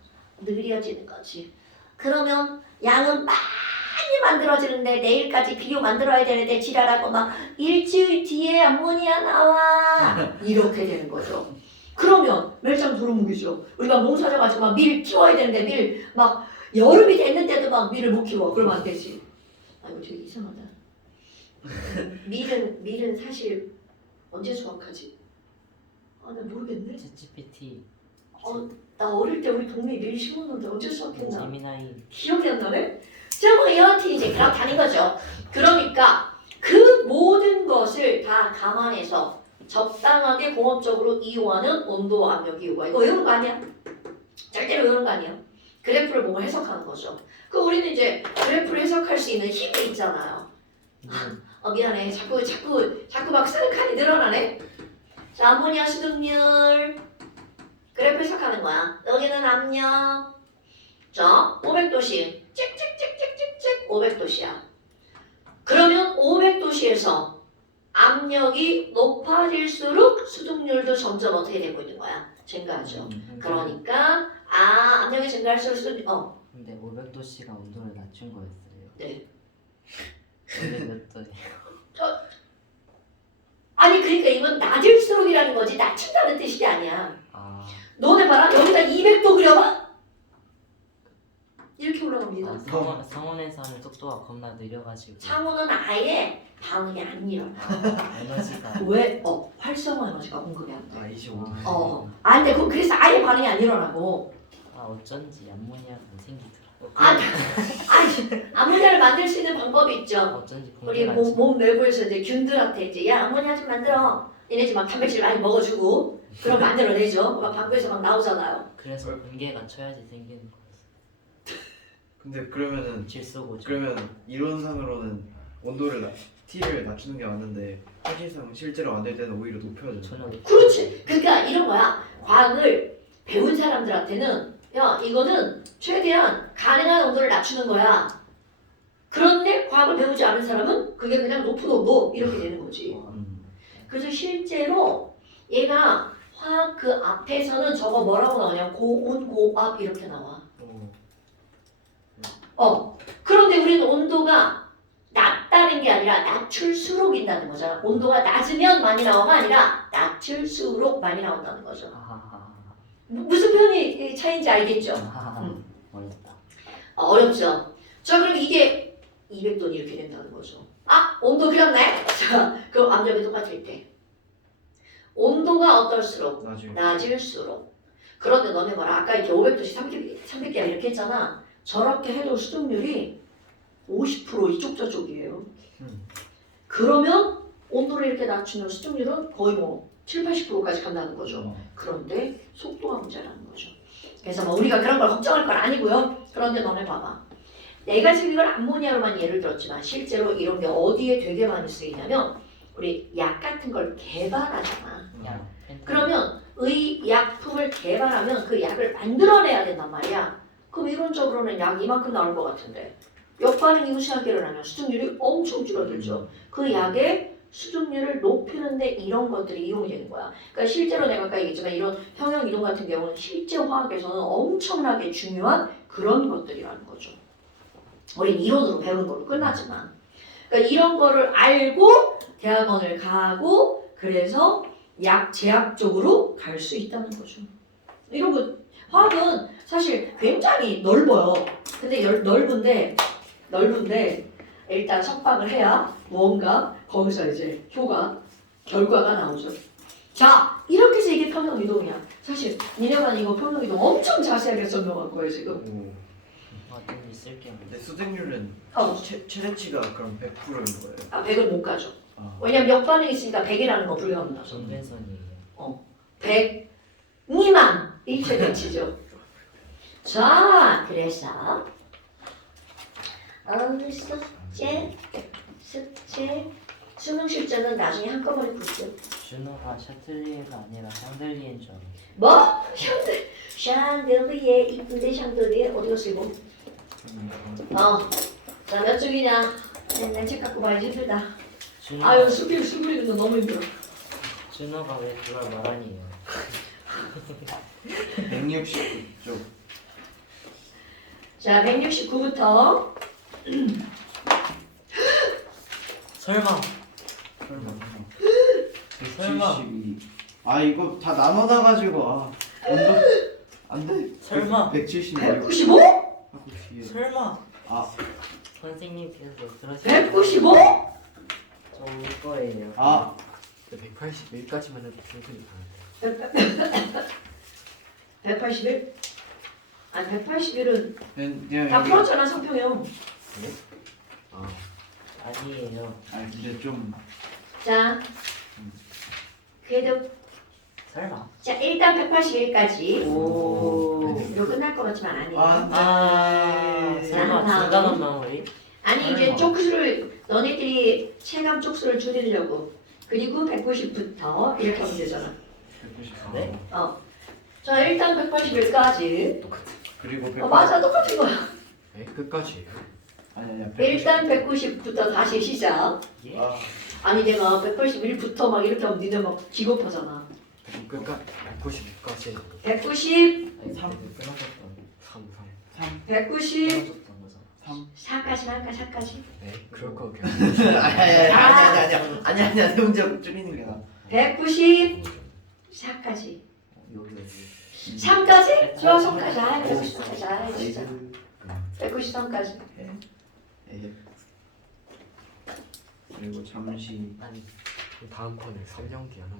느려지는 거지. 그러면 양은 많이 만들어지는데 내일까지 비료 만들어야 되는데 지랄하고 막 일주일 뒤에 암모니아 나와. 이렇게 되는 거죠. 그러면 멸장 도루묵이죠. 우리가 농사져가지고 막 밀 키워야 되는데 밀 막 여름이 됐는데도 막 밀을 못 키워. 그러면 안 되지. 이거 되게 이상하다. 밀은 사실 언제 수확하지? 나 모르겠네. ChatGPT. 나 어릴 때 우리 동네에 밀 심었는데 언제 수확했나? 재미나이. 기억이 안 나네? 자, 뭐 여하튼 이제 그렇다는 거죠. 그러니까 그 모든 것을 다 감안해서 적당하게 공업적으로 이용하는 온도와 압력 이유가 이거 외우는 거 아니야? 절대로 외우는 거 아니야? 그래프를 보고 해석하는 거죠. 그 우리는 이제 그래프를 해석할 수 있는 힘이 있잖아요. 미안해. 자꾸 막 쓰는 칸이 늘어나네. 자, 암모니아 수증률 그래프 해석하는 거야. 여기는 압력. 자, 500도씨. 찍찍찍찍찍찍 500도씨야. 그러면 500도씨에서 압력이 높아질수록 수증률도 점점 어떻게 되고 있는 거야? 증가하죠. 그러니까 압력이 증가할수록 수증률 근데 500도씨가 온도를 낮춘 거였어요. 네. 원래 몇 도예요? 아니 그러니까 이건 낮을수록이라는 거지 낮춘다는 뜻이 아니야. 아, 너네 봐라 여기다 200도 그려봐. 이렇게 올라갑니다. 상온에서는 속도가 겁나 느려가지고 상호는 아예 반응이 안 일어나. 에너지가 왜? 활성화 에너지가 공급이 안 돼. 아 25. 근데 그래서 아예 반응이 안 일어나고. 어쩐지 암모니아가 생기더라. 아모니아를 만들 수 있는 방법이 있죠. 어쩐지 우리 몸 내부에서 이제 균들한테 이제 야 아모니아 좀 만들어. 얘네 막 단백질 많이 먹어주고 그럼 만들어내죠. 막 방구에서 막 나오잖아요. 그래서 분계가 쳐야지 생기는 거였어. 근데 그러면은 질소고죠. 그러면 이론상으로는 온도를 T를 낮추는 게 맞는데 사실상 실제로 만들 때는 오히려 높여져요. 전혀 그렇지. 그러니까 이런 거야. 과학을 배운 사람들한테는 야 이거는 최대한 가능한 온도를 낮추는 거야. 그런데 과학을 배우지 않은 사람은 그게 그냥 높은 온도 이렇게 되는 거지. 그래서 실제로 얘가 화학 그 앞에서는 저거 뭐라고 나오냐 고온 고압 이렇게 나와. 그런데 우리는 온도가 낮다는 게 아니라 낮출수록 인다는 거잖아. 온도가 낮으면 많이 나오가 아니라 낮출수록 많이 나온다는 거죠. 무슨 표현이 차이인지 알겠죠? 어렵다. 어렵죠. 자 그럼 이게 200도니 이렇게 된다는 거죠. 온도 그렸네? 자 그럼 압력이 똑같을 때 온도가 어떨수록 나중에 낮을수록 그런데 너네 봐라 아까 이렇게 500도씨 300개 이렇게 했잖아. 저렇게 해도 수증률이 50% 이쪽 저쪽이에요. 그러면 온도를 이렇게 낮추면 수증률은 거의 뭐 7, 80%까지 간다는 거죠. 그런데 속도가 문제라는 거죠. 그래서 뭐 우리가 그런 걸 걱정할 건 아니고요. 그런데 너네 봐봐. 내가 지금 이걸 암모니아로만 예를 들었지만 실제로 이런 게 어디에 되게 많이 쓰이냐면 우리 약 같은 걸 개발하잖아. 그러면 의약품을 개발하면 그 약을 만들어내야 된단 말이야. 그럼 이론적으로는 약 이만큼 나올 것 같은데 역반응이 무시하게 일어나면 수증률이 엄청 줄어들죠. 그 약의 수증률을 높이는데 이런 것들이 이용이 되는 거야. 그러니까 실제로 내가 아까 얘기했지만 이런 평형 이동 같은 경우는 실제 화학에서는 엄청나게 중요한 그런 것들이라는 거죠. 우린 이론으로 배우는 걸로 끝나지만 그러니까 이런 거를 알고 대학원을 가고 그래서 약 제약 쪽으로 갈 수 있다는 거죠. 이런 거 화학은 사실 굉장히 넓어요. 근데 넓은데 일단 석박을 해야 무언가 거기서 이제 결과가 나오죠. 자 이렇게 해서 이게 평형이동이야. 사실 니네만 이거 평형이동 엄청 자세하게 설명할 거예요 지금. 어쩐지 쓸게 없네. 근데 수증률은 최대치가 그럼 100%인 거예요. 100을 못 가죠. 왜냐면 역반응이 있으니까 100이라는 거 불가능하죠. 전배선이에요. 100 미만 이 최대치죠. 자 그래서 숙제 수능 실전은 나중에 한꺼번에 볼게요. 준호가 샤틀리에가 아니라 샹들리에인 줄 알았어. 뭐? 샹들리에 이쁜데 샹들리에 어디 갔어 이거? 자 몇 쪽이냐? 맨날 책 갖고 봐야지 힘들다. 아유 수그리는 거 너무 힘들어. 준호가 왜 그걸 말하니요? 169쪽. 자 169부터 설마. 설마. 72. 이거 다 나눠놔가지고 온도 안돼. 설마. 176. 195? 192. 설마. 선생님께서 그러시면 195? 저올 거예요. 181까지만 해도 충분히 가는데. 181? 181은 그냥 다 풀었잖아 성평형. 아니에요. 근데 좀 자 그래도 설마. 자 일단 181까지 오. 이거 끝날 것 같지만 아니에요. 설마 자, 중간한 마무리? 아니 이제 쪽수를 너네들이 체감 쪽수를 줄이려고 그리고 190부터 이렇게 하면 되잖아. 194. 네? 자 일단 181까지. 그리고 100. 맞아 똑같은 거야. 네, 끝까지. 아니야. 일단 190부터 다시 시작. 예? 아, 아니 내가 181부터 막 이렇게 하면 니들 막 기겁하잖아. 끝까지 190까지. 190, 아니, 3. 끊어졌다. 3. 3. 190, 끊어졌던 거죠. 3. 4까지 할까 4까지. 네, 그럴 거 그냥. 아니야. 내 혼자 줄이는 게 나아. 190, 4까지. 여기 여기. 3까지? 좋아 3까지. 아 193까지. 아 진짜. 에이. 193까지. 에이. 그리고 잠시. 아니. 다음 판에 3연기 하는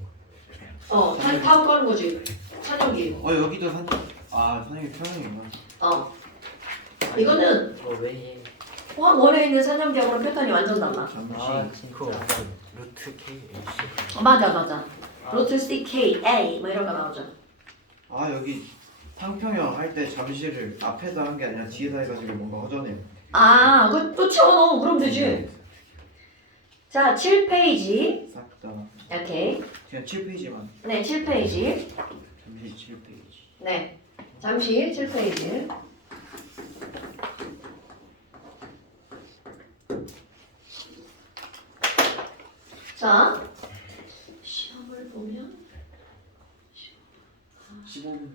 거. 다음 거 하는 거지. 찬영기. 여기도 선생님 평형인가? 이거는 이거 왜 해? 원에 있는 산정기하고는 패턴이 완전 달라. 잠시. 아 그거 진짜. 루트 K AC. 맞아. 로트 C K A 뭐 이런 거 나오죠. 여기 상평형 할 때 잠시를 앞에서 한 게 아니라 뒤에서 해가지고 뭔가 허전해요. 그거 또 채워넣어. 그럼 되지. 자 7페이지. 싹 다. 오케이. 그냥 7페이지만. 네 7페이지. 잠시 7페이지. 네. 잠시 7페이지. 자, 시험을 보면 15분.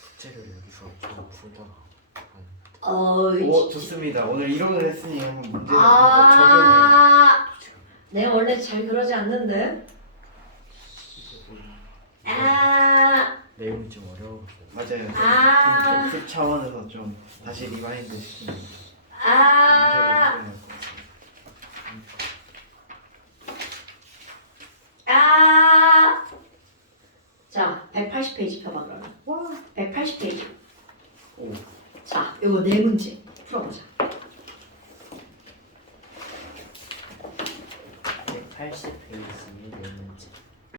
숙제를 여기서 좀 풀다가 오, 좋습니다. 오늘 이론을 했으니 한번 문제 적용을. 내가 원래 잘 그러지 않는데. 내용이 좀 어려워. 맞아요. 좀 복습 차원에서 좀 다시 리마인드 시키는 문제를 풀어야 할 것 자, 180페이지 펴봐 그러면. 180페이지. 오. 자, 요거 네 문제 풀어보자. 180페이지.